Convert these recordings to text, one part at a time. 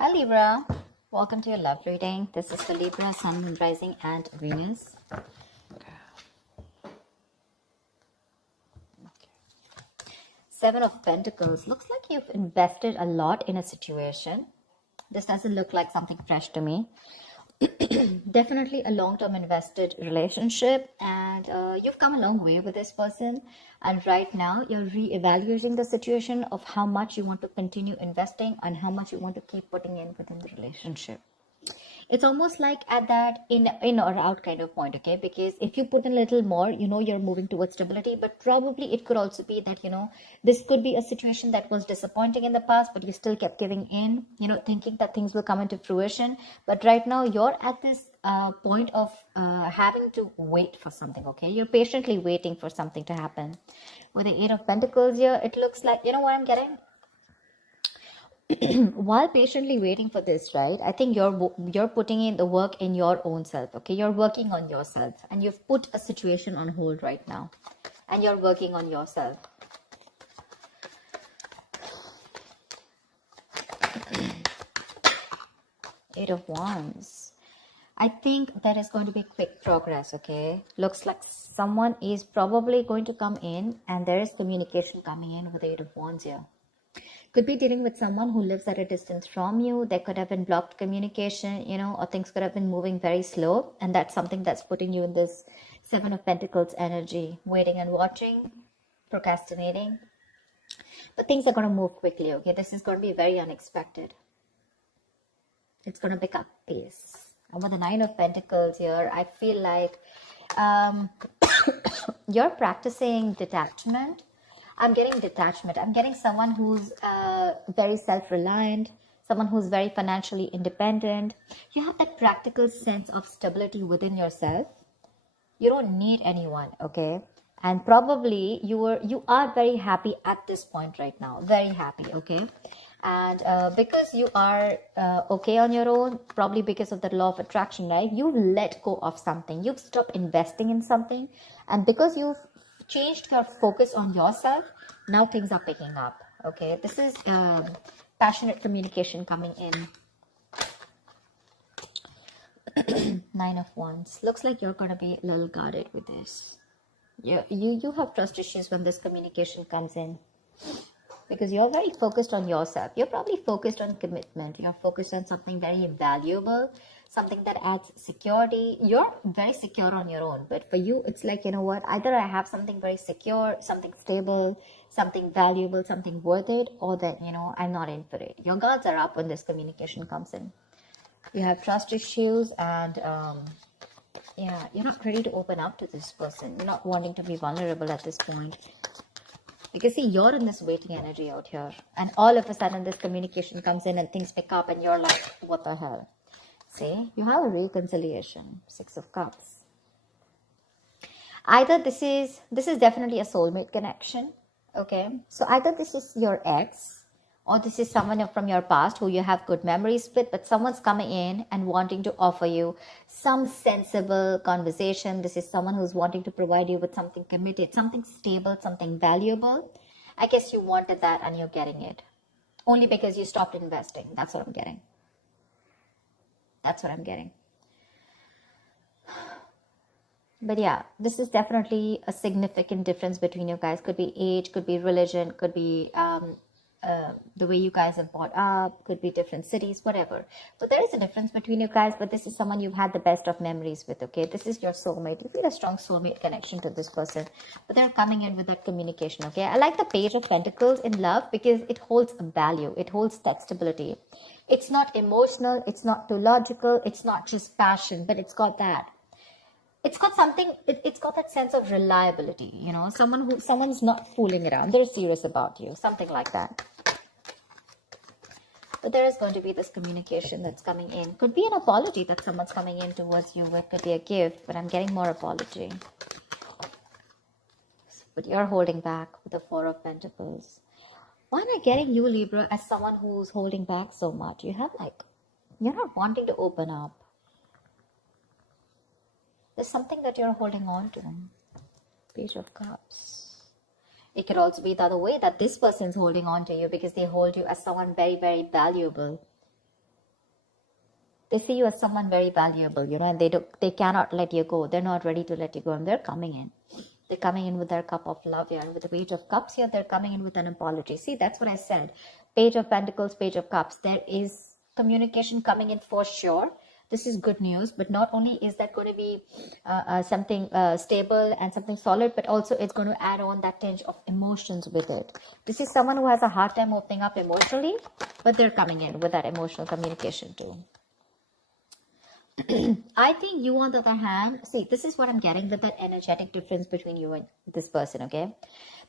Hi Libra, welcome to your love reading. This is for Libra, Sun, Moon, Rising and Venus. Seven of Pentacles. Looks like you've invested a lot in a situation. This doesn't look like something fresh to me. Definitely a long-term invested relationship, and you've come a long way with this person, and right now you're re-evaluating the situation of how much you want to continue investing and how much you want to keep putting in within the relationship. It's almost like at that in or out kind of point, okay? Because if you put in a little more, you're moving towards stability, but probably it could also be that, this could be a situation that was disappointing in the past, but you still kept giving in, thinking that things will come into fruition. But right now you're at this point of having to wait for something, okay? You're patiently waiting for something to happen. With the Eight of Pentacles here, it looks like, you know what I'm getting? While patiently waiting for this, right, I think you're putting in the work in your own self, okay? You're working on yourself, and you've put a situation on hold right now, and you're working on yourself. Eight of Wands. I think there is going to be quick progress, okay? Looks like someone is probably going to come in, and there is communication coming in with the Eight of Wands here. Could be dealing with someone who lives at a distance from you. There could have been blocked communication, or things could have been moving very slow. And that's something that's putting you in this Seven of Pentacles energy, waiting and watching, procrastinating. But things are going to move quickly, okay? This is going to be very unexpected. It's going to pick up pace. And with the Nine of Pentacles here, I feel like you're practicing detachment. I'm getting detachment. I'm getting someone who's very self-reliant, someone who's very financially independent. You have that practical sense of stability within yourself. You don't need anyone, okay? And probably you are very happy at this point right now. Very happy, okay? And because you are okay on your own, probably because of the law of attraction, right? You've let go of something. You've stopped investing in something. And because you've changed your focus on yourself, now things are picking up, okay? This is passionate communication coming in. Nine of Wands. Looks like you're going to be a little guarded with this. You have trust issues when this communication comes in, because you're very focused on yourself. You're probably focused on commitment. You're focused on something very valuable, something that adds security. You're very secure on your own, but for you, it's like, you know what? Either I have something very secure, something stable, something valuable, something worth it, or then, I'm not in for it. Your guards are up when this communication comes in. You have trust issues, and you're not ready to open up to this person. You're not wanting to be vulnerable at this point. Because see, you're in this waiting energy out here, and all of a sudden this communication comes in and things pick up, and you're like, what the hell? See, you have a reconciliation. Six of Cups. Either this is definitely a soulmate connection, okay? So either this is your ex, or this is someone from your past who you have good memories with, but someone's coming in and wanting to offer you some sensible conversation. This is someone who's wanting to provide you with something committed, something stable, something valuable. I guess you wanted that and you're getting it. Only because you stopped investing. That's what I'm getting. That's what I'm getting. But yeah, this is definitely a significant difference between you guys. Could be age, could be religion, could be the way you guys have brought up, could be different cities, whatever. But there is a difference between you guys, but this is someone you've had the best of memories with, okay? This is your soulmate. You feel a strong soulmate connection to this person, but they're coming in with that communication, okay? I like the Page of Pentacles in love because it holds value. It holds that stability. It's not emotional. It's not too logical. It's not just passion, but it's got that. It's got something, it's got that sense of reliability, someone's not fooling around. They're serious about you, something like that. But there is going to be this communication that's coming in. Could be an apology that someone's coming in towards you. It could be a gift, but I'm getting more apology. But you're holding back with the Four of Pentacles. Why am I getting you, Libra, as someone who's holding back so much? You're not wanting to open up. There's something that you're holding on to. Page of Cups. It could also be the other way, that this person's holding on to you because they hold you as someone very, very valuable. They see you as someone very valuable, you know, and they cannot let you go. They're not ready to let you go, and they're coming in. They're coming in with their cup of love here. And with the Page of Cups here, they're coming in with an apology. See, that's what I said. Page of Pentacles, Page of Cups. There is communication coming in for sure. This is good news, but not only is that going to be something stable and something solid, but also it's going to add on that tinge of emotions with it. This is someone who has a hard time opening up emotionally, but they're coming in with that emotional communication too. I think you, on the other hand, see, this is what I'm getting with that energetic difference between you and this person, okay?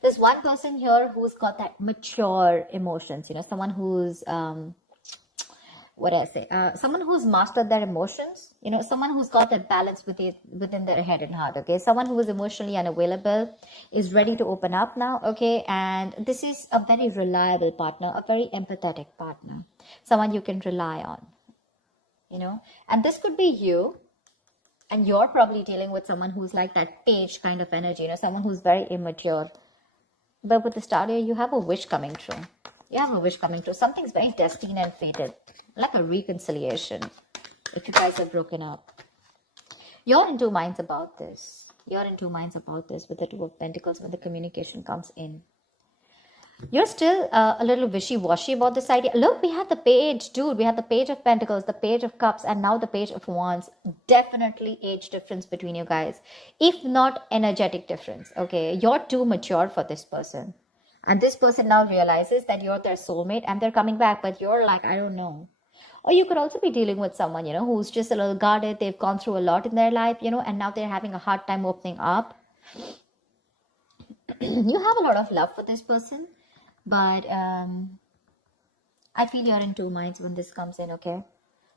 There's one person here who's got that mature emotions, you know, someone who's, what do I say? Someone who's mastered their emotions, you know, someone who's got that balance within their head and heart, okay? Someone who is emotionally unavailable is ready to open up now, okay? And this is a very reliable partner, a very empathetic partner, someone you can rely on. You know, and this could be you, and you're probably dealing with someone who's like that page kind of energy, you know, someone who's very immature. But with the star here, you have a wish coming true. You have a wish coming true. Something's very destined and fated, like a reconciliation. If you guys are broken up, you're in two minds about this. You're in two minds about this with the Two of Pentacles when the communication comes in. You're still a little wishy-washy about this idea. Look, we have the page, dude. We have the Page of Pentacles, the Page of Cups, and now the Page of Wands. Definitely age difference between you guys. If not energetic difference, okay? You're too mature for this person. And this person now realizes that you're their soulmate and they're coming back. But you're like, I don't know. Or you could also be dealing with someone, you know, who's just a little guarded. They've gone through a lot in their life, you know, and now they're having a hard time opening up. You have a lot of love for this person. But I feel you're in two minds when this comes in, okay?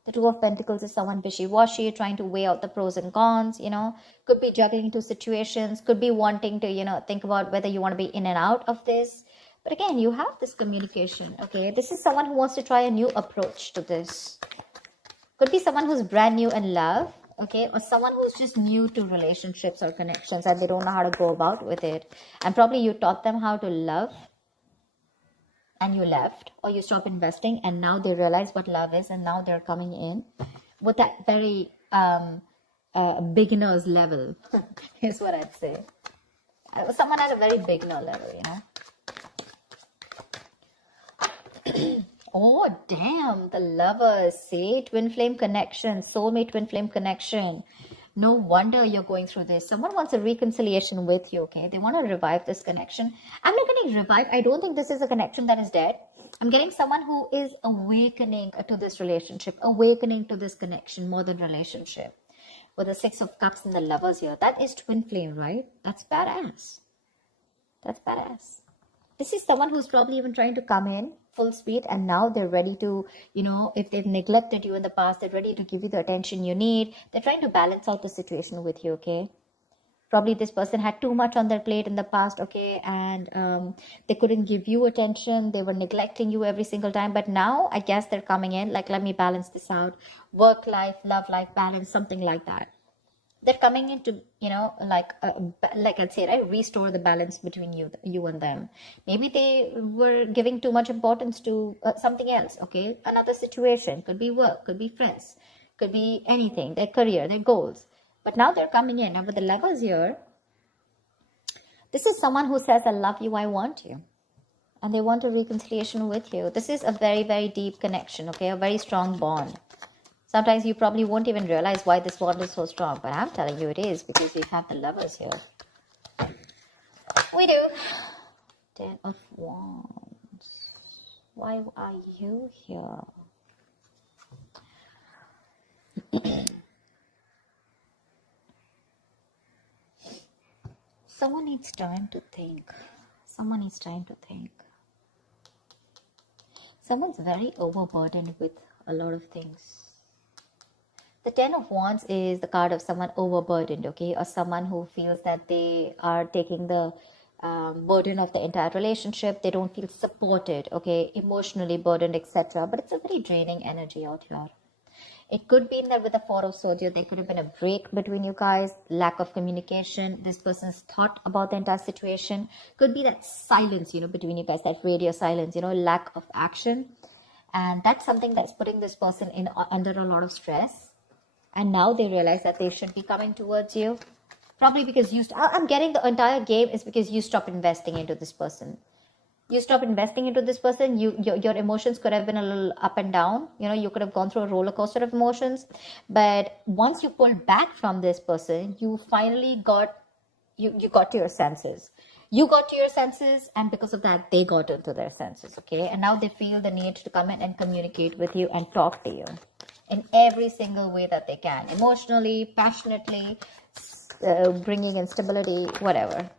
The Two of Pentacles is someone wishy-washy, trying to weigh out the pros and cons, you know. Could be juggling two situations, could be wanting to, you know, think about whether you want to be in and out of this. But again, you have this communication, okay? This is someone who wants to try a new approach to this. Could be someone who's brand new in love, okay? Or someone who's just new to relationships or connections and they don't know how to go about with it. And probably you taught them how to love, and you left, or you stopped investing, and now they realize what love is, and now they're coming in with that very beginner's level, is what I'd say. Someone at a very beginner level, you know. Oh, damn, the Lovers, see? Twin flame connection, soulmate twin flame connection. No wonder you're going through this. Someone wants a reconciliation with you, okay? They want to revive this connection. I'm not getting revived. I don't think this is a connection that is dead. I'm getting someone who is awakening to this relationship, awakening to this connection more than relationship. With the Six of Cups and the Lovers here. That is twin flame, right? That's badass. That's badass. This is someone who's probably even trying to come in full speed, and now they're ready to, you know, if they've neglected you in the past, they're ready to give you the attention you need. They're trying to balance out the situation with you, okay? Probably this person had too much on their plate in the past, okay, and they couldn't give you attention. They were neglecting you every single time, but now I guess they're coming in like, let me balance this out. Work life, love life balance, something like that. They're coming in to, you know, like I'd say, right, restore the balance between you and them. Maybe they were giving too much importance to something else, okay? Another situation, could be work, could be friends, could be anything, their career, their goals. But now they're coming in. And with the Lovers here, this is someone who says, I love you, I want you. And they want a reconciliation with you. This is a very, very deep connection, okay? A very strong bond. Sometimes you probably won't even realize why this bond is so strong. But I'm telling you it is, because we have the Lovers here. We do. 10 of Wands. Why are you here? Someone needs time to think. Someone needs time to think. Someone's very overburdened with a lot of things. The 10 of Wands is the card of someone overburdened, okay? Or someone who feels that they are taking the burden of the entire relationship. They don't feel supported, okay? Emotionally burdened, etc. But it's a very draining energy out here. It could be in there with the Four of Swords here. There could have been a break between you guys, lack of communication. This person's thought about the entire situation. Could be that silence, you know, between you guys, that radio silence, you know, lack of action. And that's something that's putting this person in under a lot of stress. And now they realize that they should be coming towards you. Probably because I'm getting the entire game is because you stop investing into this person. You stop investing into this person. Your emotions could have been a little up and down. You know, you could have gone through a roller coaster of emotions. But once you pulled back from this person, you finally got you got to your senses. You got to your senses, and because of that, they got into their senses, okay? And now they feel the need to come in and communicate with you and talk to you in every single way that they can. Emotionally, passionately, bringing in stability, whatever.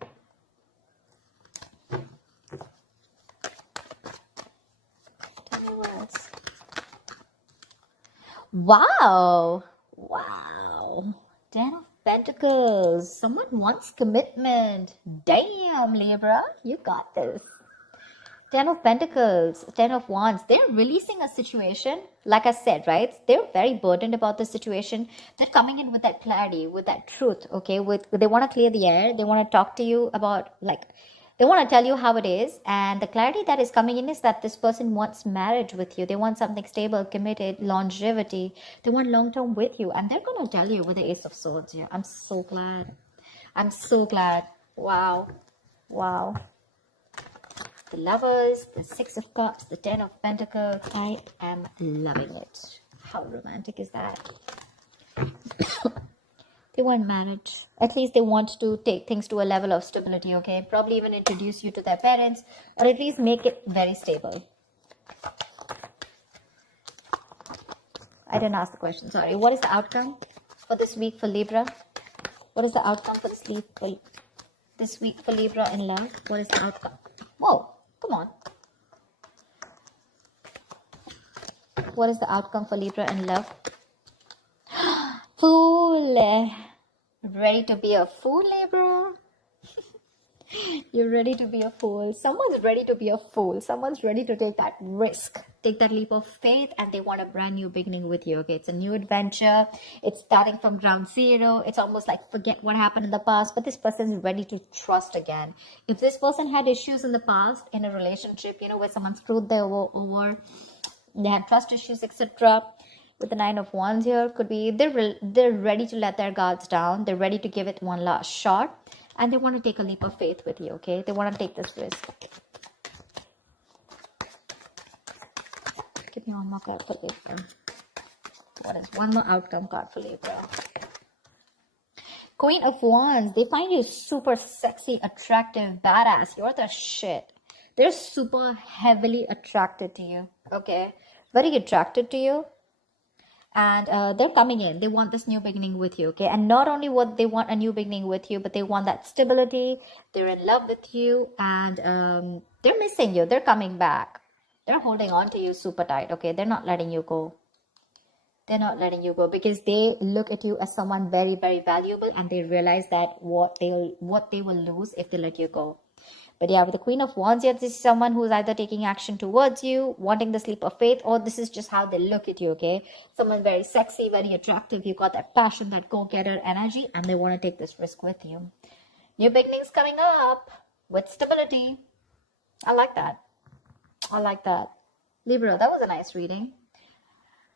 Tell me what else. Wow. Wow. 10 of Pentacles. Someone wants commitment. Damn, Libra, you got this. 10 of Pentacles, 10 of Wands. They're releasing a situation. Like I said, right? They're very burdened about the situation. They're coming in with that clarity, with that truth, okay? They want to clear the air. They want to talk to you about, like, they want to tell you how it is. And the clarity that is coming in is that this person wants marriage with you. They want something stable, committed, longevity. They want long-term with you. And they're going to tell you with the Ace of Swords here. I'm so glad. I'm so glad. Wow. Wow. The Lovers, the Six of Cups, the 10 of Pentacles. I am loving it. How romantic is that? They want marriage. At least they want to take things to a level of stability, okay? Probably even introduce you to their parents, or at least make it very stable. I didn't ask the question, sorry. What is the outcome for this week for Libra? What is the outcome for this week for Libra in love? What is the outcome? Whoa, come on. What is the outcome for Libra in love? Fool. Ready to be a fool, Libra? You're ready to be a fool. Someone's ready to be a fool. Someone's ready to take that risk, take that leap of faith, and they want a brand new beginning with you. Okay, it's a new adventure. It's starting from ground zero. It's almost like forget what happened in the past, but this person is ready to trust again. If this person had issues in the past in a relationship, you know, where someone screwed them over, they had trust issues, etc. With the 9 of Wands here, could be they're ready to let their guards down. They're ready to give it one last shot. And they want to take a leap of faith with you, okay? They want to take this risk. Give me one more card for Libra. What is one more outcome card for Libra? Queen of Wands. They find you super sexy, attractive, badass. You're the shit. They're super heavily attracted to you, okay? Very attracted to you. And they're coming in. They want this new beginning with you, okay? And not only what they want a new beginning with you, but they want that stability. They're in love with you, and they're missing you. They're coming back. They're holding on to you super tight, okay? They're not letting you go. They're not letting you go because they look at you as someone very, very valuable, and they realize that what they will lose if they let you go. But yeah, with the Queen of Wands here, this is someone who's either taking action towards you, wanting the leap of faith, or this is just how they look at you, okay? Someone very sexy, very attractive. You got that passion, that go-getter energy, and they want to take this risk with you. New beginnings coming up with stability. I like that. I like that. Libra, that was a nice reading.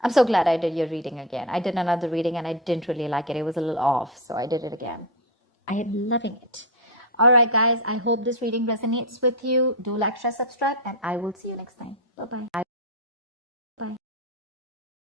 I'm so glad I did your reading again. I did another reading and I didn't really like it. It was a little off, so I did it again. I am loving it. All right, guys, I hope this reading resonates with you. Do like, share, subscribe, and I will see you next time. Bye-bye.